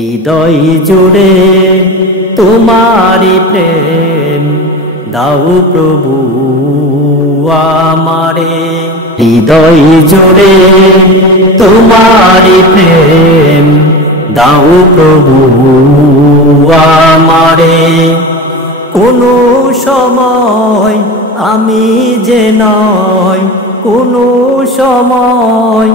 হৃদয় জুড়ে তোমারি প্রেম দাও প্রভু আমারে। হৃদয় জুড়ে তোমারি প্রেম দাও প্রভু আমারে। কোনো সময় আমি যে নয়, কোনো সময়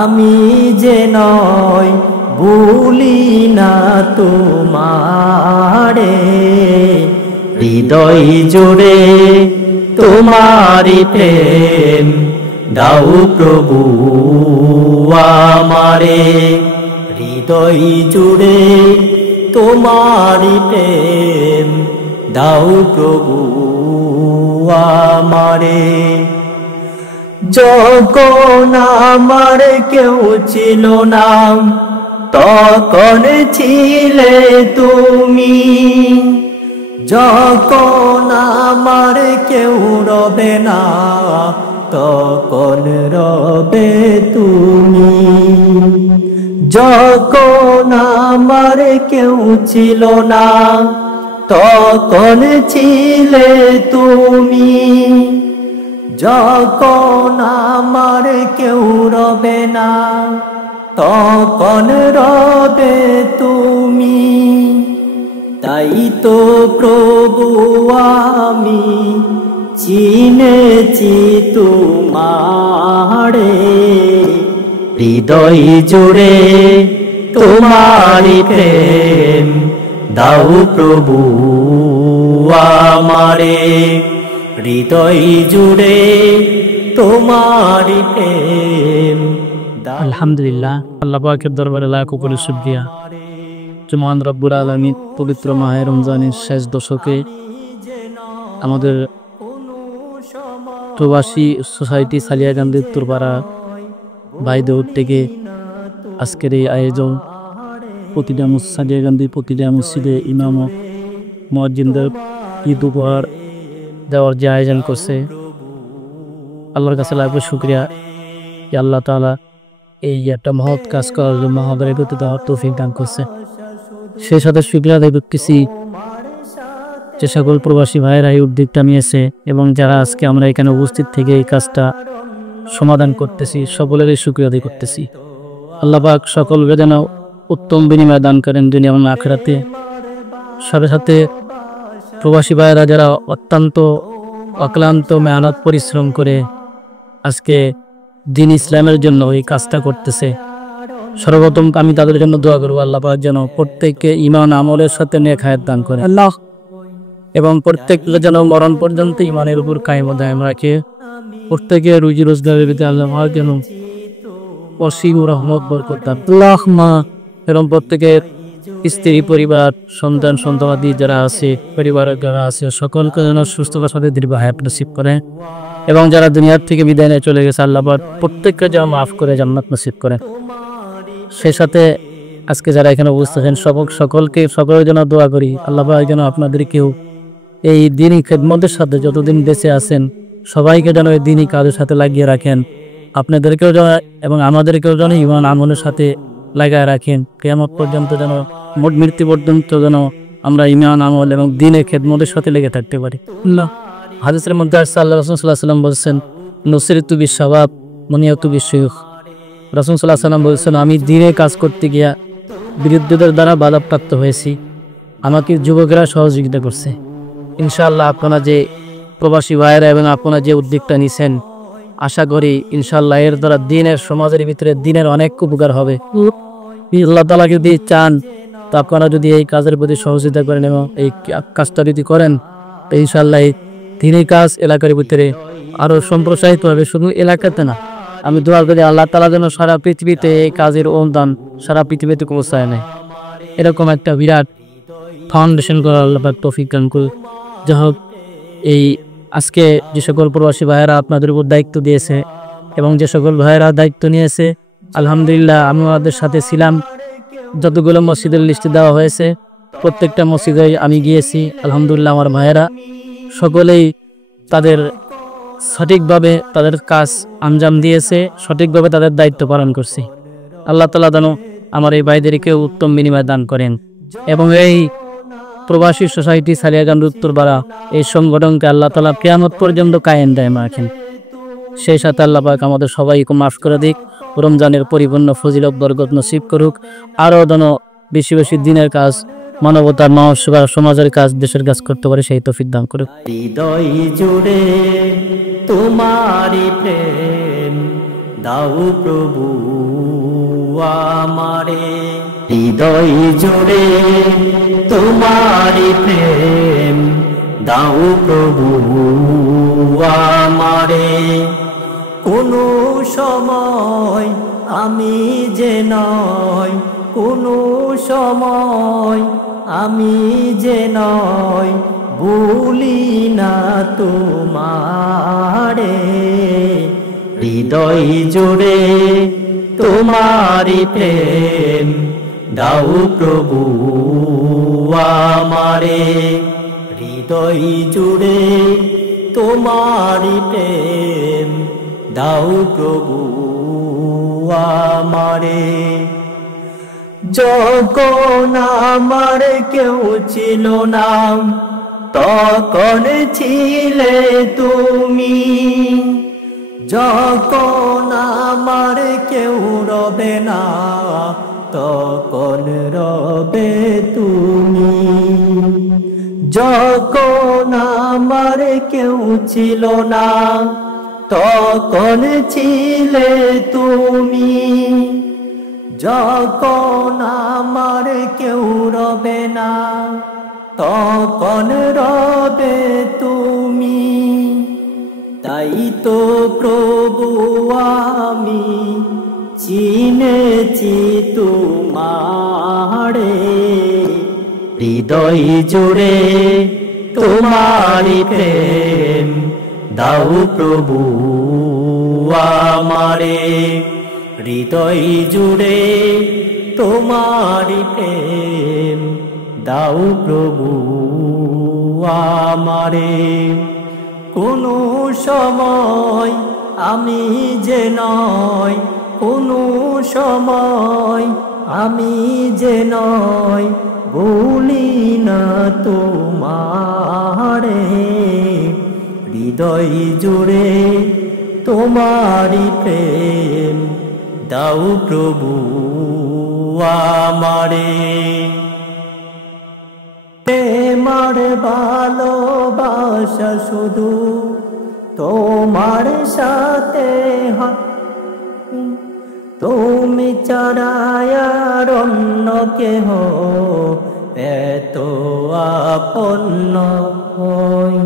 আমি যে নয়, ভুলি না তোমারে। হৃদয় জুড়ে তোমারি প্রেম দাও প্রভু আমারে। হৃদয় জুড়ে তোমারি প্রেম দাও প্রভু আমারে। যখন আমার কেউ ছিল না তখন ছিলে তুমি, যখন আমার কেউ রবে না তখন রবে তুমি। যখন আমার কেউ ছিল না তখন ছিলে তুমি, যখন আমার কেউ রবে না তখন রবে তুমি। তাই তো প্রভু আমি চিনেছি তোমারে। হৃদয় জুড়ে তোমারি প্রেম দাও প্রভু আমারে। হৃদয় জুড়ে তোমারি প্রেম। আলহামদুলিল্লাহ, আল্লাহ পাকের দরবারে লাখ কোটি শুকরিয়া যে মহান রব্বুল আলামিন পবিত্র মাহে রমজানের শেষ দশকে আমাদের প্রবাসী সোসাইটি সালিয়াকান্দি উত্তরপাড়া ভাইদের থেকে আজকের এই আয়োজন প্রতিটা সালিয়াকান্দি প্রতিটা মসজিদে ইমাম মুয়াজ্জিনদের ঈদ উপহার দেওয়ার যে আয়োজন করছে, আল্লাহর কাছে লাখ শুকরিয়া যে আল্লাহ তাআলা এই একটা মহৎ কাজ করার জন্য আমাদের একত্রিত দেওয়ার তৌফিক দান করছে। সেই সাথে শুকরিয়া আদায় করতেছি যে সকল প্রবাসী ভাইয়েরা এই উদ্যোগটা নিয়েছে এবং যারা আজকে আমরা এখানে উপস্থিত থেকে এই কাজটা সমাধান করতেছি, সকলেরই শুকরিয়া আদায় করতেছি। আল্লাহ পাক সকলকে যেন উত্তম বিনিময় দান করেন দুনিয়া এবং আখিরাতে। সাথে সাথে প্রবাসী ভাইয়েরা যারা অত্যন্ত অক্লান্ত মেহনত পরিশ্রম করে আজকে দিন ইসলামের জন্য এই কাজটা করতেছে, সর্বপ্রথম আমি তাদের জন্য দোয়া করবো আল্লাহ পাক যেন প্রত্যেককে ঈমান আমলের সাথে নেক হায়াত দান করে আল্লাহ, এবং প্রত্যেককে যেন মরণ পর্যন্ত ঈমানের উপর কায়েম ও দায়েম রাখে। প্রত্যেকে রুজি রোজগারের ভিতরে আল্লাহ যেন অসীম রহমত বরকত দান আল্লাহ মা, এবং প্রত্যেকের স্ত্রী পরিবার সন্তান সন্তানাদি যারা আছে পরিবারের যারা আছে সকলকে যেন সুস্থতার সাথে দীর্ঘ হায়াত নসিব করে, এবং যারা দুনিয়ার থেকে বিদায় নিয়ে চলে গেছে আল্লাহ পাক প্রত্যেককে যেন মাফ করে জান্নাত নসিব করে। সেই সাথে আজকে যারা এখানে উপস্থিত আছেন সকলের জন্য দোয়া করি আল্লাহ পাক যেন আপনাদেরকেও এই দিনই খেদমতের সাথে যতদিন বেঁচে আছেন সবাইকে যেন এই দিনই কাজের সাথে লাগিয়ে রাখেন, আপনাদেরকেও যেন এবং আমাদেরকেও যেন ঈমান আমলের সাথে লাগায় রাখেন। কিয়ামত পর্যন্ত যেন মৃত্যু পর্যন্ত যেন আমরা ঈমান আমল এবং দিনে খেদমতের সাথে লেগে থাকতে পারি। হাদিসের মধ্যে আসছে আল্লাহ রাসূল সাল্লাল্লাহু আলাইহি ওয়াসাল্লাম বলছেন নুসরিতু বিশ-শাবাব মুনিয়াতু বিশ-শাইখ। রাসূল সাল্লাল্লাহু আলাইহি ওয়াসাল্লাম বলছেন আমি দিনে কাজ করতে গিয়া বিরুদ্ধদের দ্বারা বাধাপ্রাপ্ত হয়েছি, আমাকে যুবকেরা সহযোগিতা করছে। ইনশাআল্লাহ আপনারা যে প্রবাসী ভাইয়েরা এবং আপনারা যে উদ্যোগটা নিছেন আশা করি ইনশাআল্লাহ এর দ্বারা দিনের সমাজের ভিতরে দিনের অনেক উপকার হবে। আল্লাহ তাআলা যদি চান তো আপনারা যদি এই কাজের প্রতি সহযোগিতা করেন এবং এই কাজটা যদি করেন তো ইনশাআল্লাহ এই দিনের কাজ এলাকার ভিতরে আরো সম্প্রসারিত হবে। শুধু এলাকাতে না, আমি দোয়া করি আল্লাহ তাআলা যেন সারা পৃথিবীতে এই কাজের অনুদান সারা পৃথিবীতে পৌঁছায় নেয়, এরকম একটা বিরাট ফাউন্ডেশন করার আল্লাহ পাক তৌফিক দান করুন। যাই হোক, এই আজকে যে সকল প্রবাসী ভাইয়েরা আপনাদের উপর দায়িত্ব দিয়েছে এবং যে সকল ভাইয়েরা দায়িত্ব নিয়েছে আলহামদুলিল্লাহ আমি ওদের সাথে ছিলাম। যতগুলো মসজিদের লিস্টে দেওয়া হয়েছে প্রত্যেকটা মসজিদে আমি গিয়েছি। আলহামদুলিল্লাহ আমার ভাইয়েরা সকলেই তাদের সঠিকভাবে তাদের কাজ আঞ্জাম দিয়েছে, সঠিকভাবে তাদের দায়িত্ব পালন করছে। আল্লাহ তাআলা যেন আমার এই ভাইদেরকে উত্তম বিনিময় দান করেন এবং এই প্রবাসী সোসাইটি সালিয়াকান্দি উত্তরপাড়া এই সংগঠনকে আল্লাহ তাআলা কিয়ামত পর্যন্ত কায়েম দায়েম রাখেন। সেই সাথে আল্লাহ পাক আমাদের সবাইকে মাফ করে দিক, রমজানের পরিপূর্ণ ফজিলত বরকত নসিব করুক, আরও যেন বেশি বেশি দিনের কাজ, মানবতার মহাসেবা, সমাজের কাজ, দেশের কাজ করতে পারে সেই তৌফিক দান করুক। হৃদয় জুড়ে তোমারি প্রেম দাও প্রভু আমারে, হৃদয় জুড়ে তোমারি প্রেম দাও প্রভু আমারে। কোনো সময় আমি যে নয়, কোনো সময় আমি যে নয়, ভুলি না তোমারে। হৃদয় জুড়ে তোমারি প্রেম দাও প্রভু আমারে, হৃদয় জুড়ে তোমারি প্রেম দাও প্রভু আমারে। যখন আমার কেউ ছিল না তখন ছিলে তুমি, যখন আমার কেউ রবে না তখন রবে তুমি, যখন আমার কেউ ছিল না তখন ছিলে তুমি, যখন আমার কেউ রবে না তখন রবে তুমি। তাই তো প্রভু আমি চিনেছি তোমারে, হৃদয় জুড়ে তোমারি প্রেম দাও প্রভু আমারে, হৃদয় জুড়ে তোমারি প্রেম দাও প্রভু আমারে। কোনো সময় আমি যে নয়, কোনো সময় আমি যে নয়, ভুলি না তোমারে। হৃদয় জুড়ে তোমারি প্রেম দাও প্রভু আমারে। প্রেমার ভালোবাসা শুধু তোমার সাথে হয়, তুমি ছাড়া আর অন্য কেহ এত আপন নয়।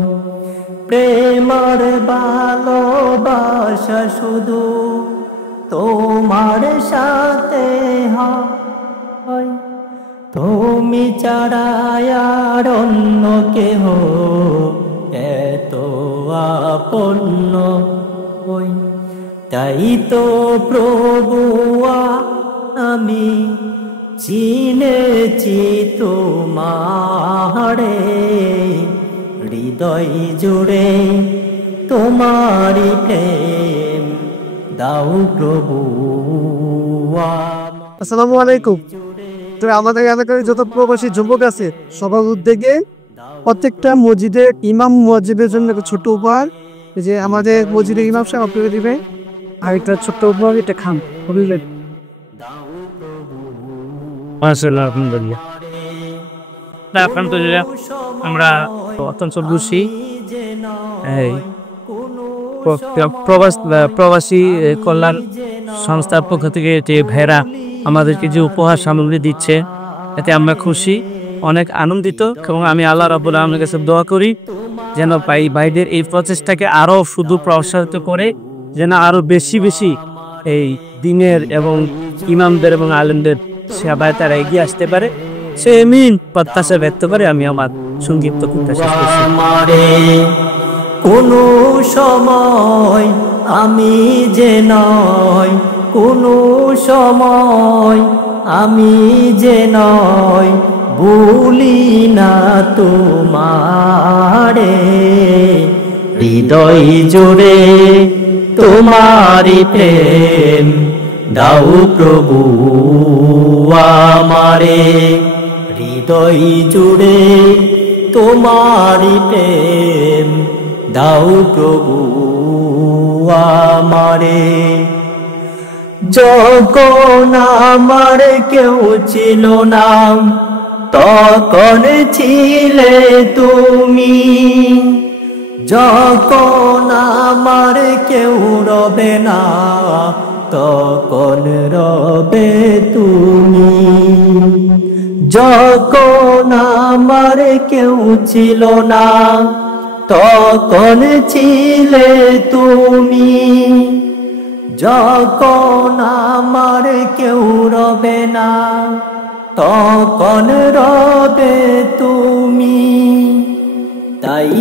প্রেমার ভালোবাসা শুধু তোমার সাথে হয়, তুমি ছাড়া আর অন্য কেহ এত আপন নয়। তাই তো প্রভু আমি চিনেছি তোমারে, হৃদয় জুড়ে তোমারি প্রেম দাও প্রভু। আসসালামু আলাইকুম। তো আমাদের এলাকার যত প্রবাসী যুবক আছে সবার উদ্যোগে প্রত্যেকটা মসজিদে ইমাম মুয়াজ্জিবের জন্য একটা ছোট্ট উপহার, যে আমাদের মসজিদের ইমাম সাহেব আপনাকে দিবে, আর একটা ছোট্ট উপহার, এটা খান। আলহামদুলিল্লাহ আমরা অত্যন্ত খুশি। এই প্রবাসী কল্যাণ সংস্থার পক্ষ থেকে যে ভাইরা আমাদেরকে যে উপহার সামগ্রী দিচ্ছে এতে আমরা খুশি, অনেক আনন্দিত, এবং আমি আল্লাহ রাব্বুল আলামিনের কাছে দোয়া করি যেন ভাইদের এই প্রচেষ্টাকে আরও শুধু প্রসারিত করে, যেন আরও বেশি বেশি এই দিনের এবং ইমামদের এবং আলেমদের সেবায় তারা এগিয়ে আসতে পারে, সে মিন প্রত্যাশা ব্যক্ত করে আমি আমার সংক্ষিপ্ত কথা শেষ করছি। কোনো সময় আমি যে নয়, কোনো সময় আমি যে নয়, ভুলি না তোমারে। হৃদয় জুড়ে তোমারি প্রেম দাও প্রভু আমারে হৃদয় জুড়ে তোমারি প্রেম দাও প্রভু আমারে যখন আমার কেউ ছিল না তখন ছিলে তুমি যখন আমার কেউ রবে না তখন রবে তুমি যখন আমার কেউ ছিল না তখন ছিলে তুমি যখন আমার কেউ রবে না তখন রবে তুমি তাই